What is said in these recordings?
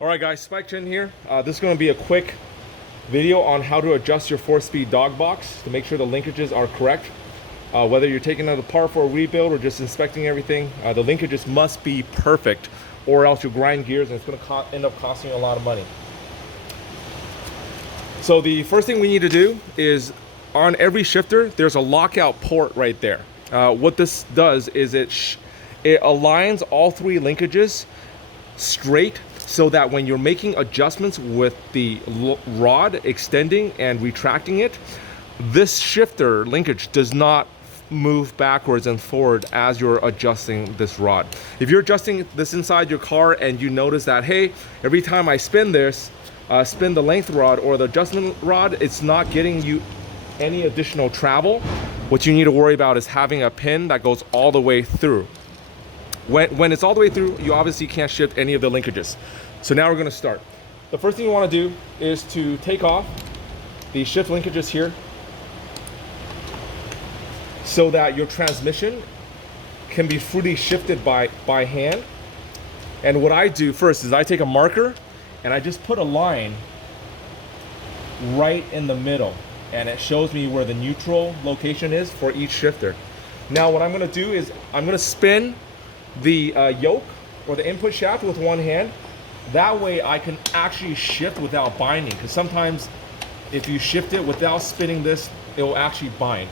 All right guys, SpikeDrift here. This is going to be a quick video on how to adjust your 4-speed dog box to make sure the linkages are correct. Whether you're taking it apart for a rebuild or just inspecting everything, the linkages must be perfect or else you'll grind gears and it's going to end up costing you a lot of money. So the first thing we need to do is on every shifter, there's a lockout port right there. What this does is it aligns all three linkages straight so that when you're making adjustments with the rod extending and retracting it, this shifter linkage does not move backwards and forward as you're adjusting this rod. If you're adjusting this inside your car and you notice that, hey, every time I spin this, spin the length rod or the adjustment rod, it's not getting you any additional travel, what you need to worry about is having a pin that goes all the way through. When it's all the way through, you obviously can't shift any of the linkages. So now we're going to start. The first thing you want to do is to take off the shift linkages here so that your transmission can be freely shifted by hand. And what I do first is I take a marker and I just put a line right in the middle, and it shows me where the neutral location is for each shifter. Now what I'm going to do is I'm going to spin the yoke or the input shaft with one hand. That way I can actually shift without binding, because sometimes if you shift it without spinning this, it will actually bind.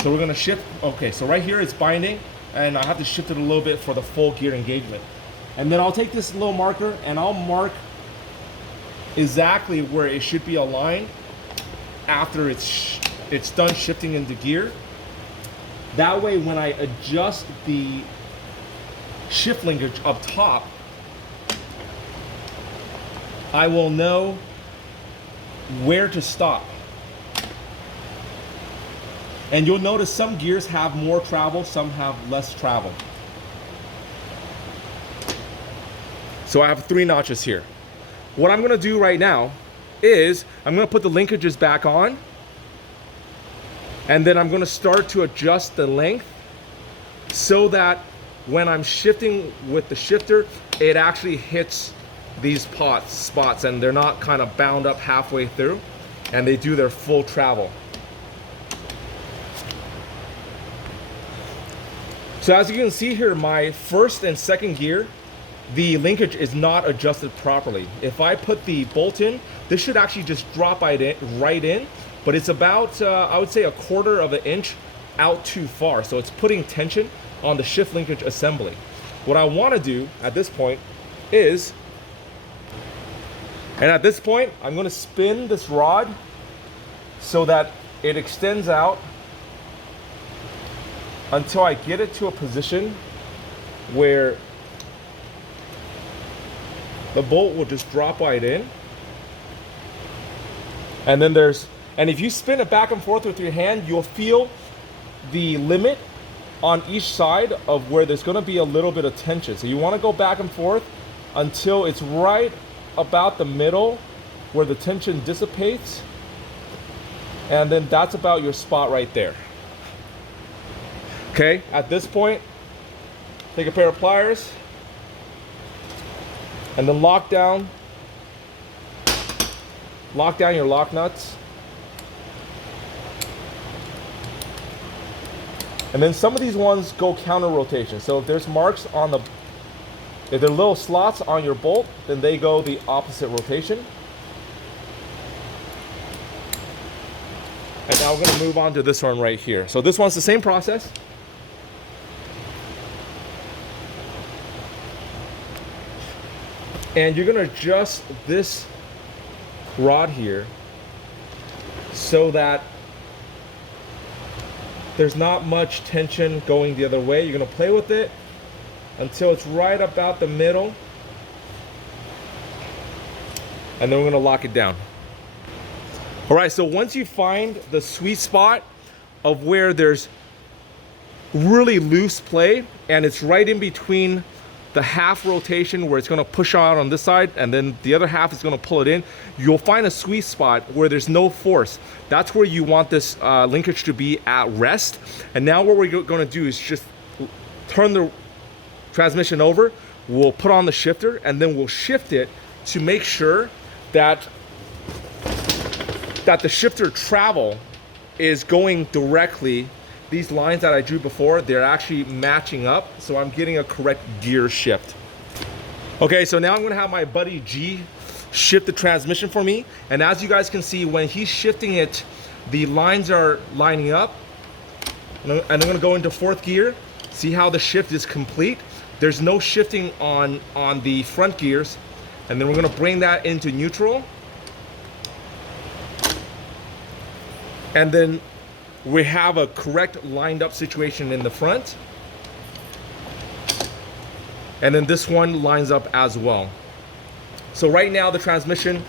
So we're going to shift. Okay, so right here it's binding and I have to shift it a little bit for the full gear engagement. And then I'll take this little marker and I'll mark exactly where it should be aligned after it's done shifting into gear. That way when I adjust the shift linkage up top, I will know where to stop. And you'll notice some gears have more travel, some have less travel. So I have 3 notches here. What I'm gonna do right now is I'm gonna put the linkages back on, and then I'm gonna start to adjust the length so that when I'm shifting with the shifter, it actually hits these spots and they're not kind of bound up halfway through, and they do their full travel. So as you can see here, my first and second gear, the linkage is not adjusted properly. If I put the bolt in, this should actually just drop right in, but it's about, I would say, 1/4 of an inch out too far. So it's putting tension on the shift linkage assembly. What I want to do at this point is, I'm going to spin this rod so that it extends out until I get it to a position where the bolt will just drop right in. And then and if you spin it back and forth with your hand, you'll feel the limit on each side of where there's going to be a little bit of tension. So you want to go back and forth until it's right about the middle where the tension dissipates, and then that's about your spot right there. Okay, at this point, take a pair of pliers and then lock down your lock nuts. And then some of these ones go counter rotation. So if there's marks on if there are little slots on your bolt, then they go the opposite rotation. And now we're going to move on to this one right here. So this one's the same process. And you're going to adjust this rod here so that there's not much tension going the other way. You're going to play with it until it's right about the middle, and then we're going to lock it down. All right, so once you find the sweet spot of where there's really loose play and it's right in between the half rotation where it's going to push out on this side and then the other half is going to pull it in, you'll find a sweet spot where there's no force. That's where you want this linkage to be at rest. And now what we're going to do is just turn the transmission over, we'll put on the shifter, and then we'll shift it to make sure that the shifter travel is going directly. These lines that I drew before, they're actually matching up, so I'm getting a correct gear shift. Okay, so now I'm gonna have my buddy G shift the transmission for me, and as you guys can see, when he's shifting it, the lines are lining up, and I'm gonna go into 4th gear, see how the shift is complete. There's no shifting on the front gears, and then we're gonna bring that into neutral, and then we have a correct lined up situation in the front. And then this one lines up as well. So right now the transmission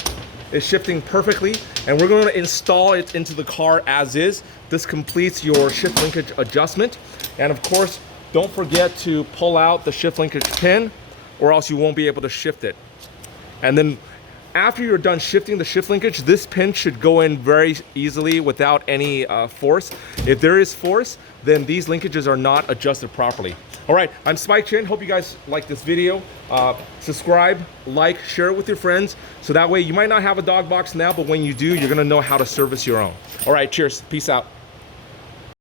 is shifting perfectly, and we're going to install it into the car as is. This completes your shift linkage adjustment. And of course, don't forget to pull out the shift linkage pin, or else you won't be able to shift it. And then after you're done shifting the shift linkage, this pin should go in very easily without any force. If there is force, then these linkages are not adjusted properly. All right, I'm Spike Chin. Hope you guys like this video. Subscribe, like, share it with your friends, so that way you might not have a dog box now, but when you do, you're gonna know how to service your own. All right, cheers, peace out.